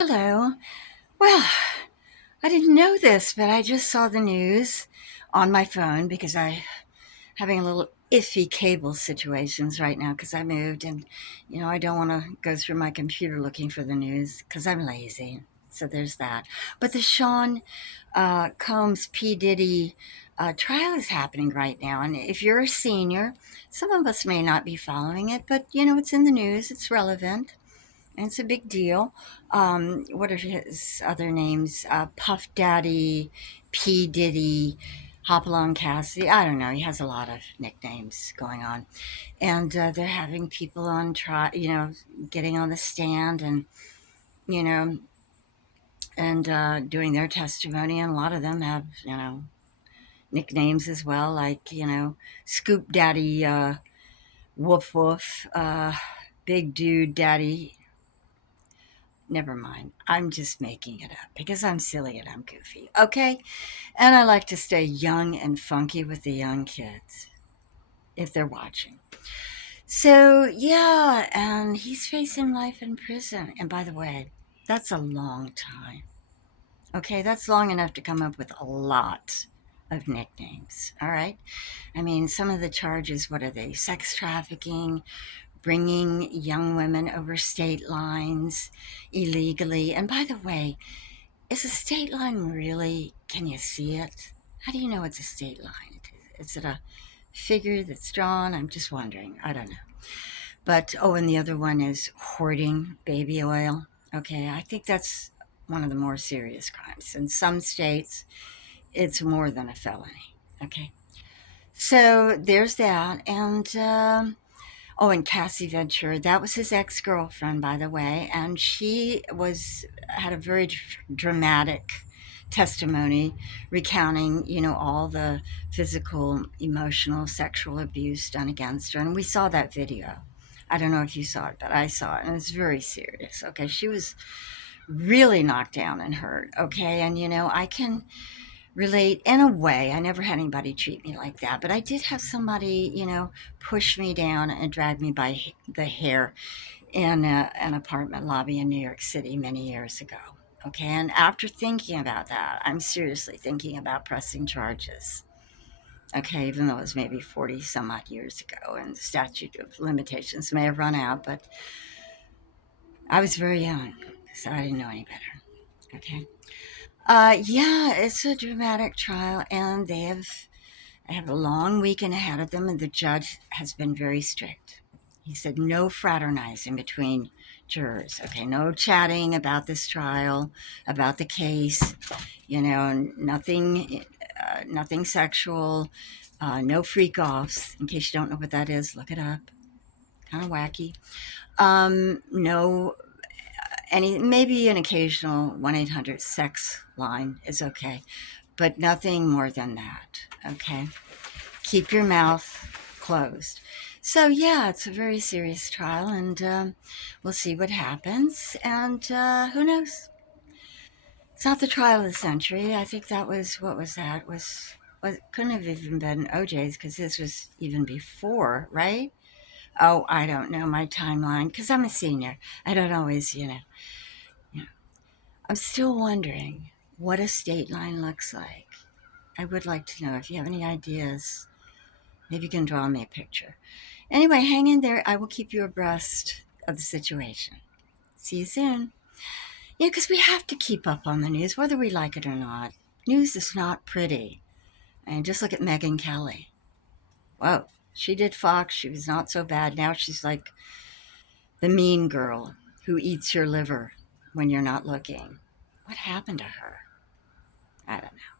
Hello. Well, I didn't know this, but I just saw the news on my phone because I having a little iffy cable situations right now because I moved and I don't want to go through my computer looking for the news because I'm lazy. So there's that. But the Sean Combs P Diddy trial is happening right now, and if you're a senior, some of us may not be following it, but it's in the news. It's relevant. And it's a big deal. What are his other names? Puff Daddy, P. Diddy, Hopalong Cassidy. I don't know. He has a lot of nicknames going on. And they're having people on trial, getting on the stand you know, and doing their testimony. And a lot of them have, nicknames as well, like, Scoop Daddy, Woof Woof, Big Dude Daddy. Never mind. I'm just making it up because I'm silly and I'm goofy. Okay? And I like to stay young and funky with the young kids if they're watching. So, yeah, and he's facing life in prison. And by the way, that's a long time. Okay, that's long enough to come up with a lot of nicknames. All right? I mean, some of the charges, what are they? Sex trafficking, bringing young women over state lines illegally. And by the way, is a state line really, can you see it? How do you know it's a state line? Is it a figure that's drawn? I'm just wondering. I don't know. But, oh, and the other one is hoarding baby oil. Okay, I think that's one of the more serious crimes. In some states, it's more than a felony. Okay, so there's that. Oh, and Cassie Ventura, that was his ex-girlfriend, by the way, and she had a very dramatic testimony recounting, all the physical, emotional, sexual abuse done against her. And we saw that video. I don't know if you saw it, but I saw it, and it's very serious. Okay, she was really knocked down and hurt. Okay, and I can relate in a way. I never had anybody treat me like that, but I did have somebody, push me down and drag me by the hair in an apartment lobby in New York City many years ago. Okay, and after thinking about that, I'm seriously thinking about pressing charges. Okay, even though it was maybe 40 some odd years ago and the statute of limitations may have run out, but I was very young, so I didn't know any better. Okay. Yeah, it's a dramatic trial, and I have a long weekend ahead of them, and the judge has been very strict. He said no fraternizing between jurors. Okay, no chatting about this trial, about the case. Nothing sexual. No freak offs. In case you don't know what that is, look it up. Kind of wacky. No, any maybe an occasional 1-800 sex line is okay, but nothing more than that. Okay. Keep your mouth closed. So, yeah, it's a very serious trial, and we'll see what happens. And who knows? It's not the trial of the century. I think that was, what was that? Couldn't have even been OJ's because this was even before, right? Oh, I don't know my timeline because I'm a senior. I don't always, you know. I'm still wondering what a state line looks like. I would like to know if you have any ideas. Maybe you can draw me a picture. Anyway, hang in there. I will keep you abreast of the situation. See you soon. Yeah, because we have to keep up on the news, whether we like it or not. News is not pretty. And just look at Megyn Kelly. Whoa, she did Fox. She was not so bad. Now she's like the mean girl who eats your liver when you're not looking. What happened to her? I don't know.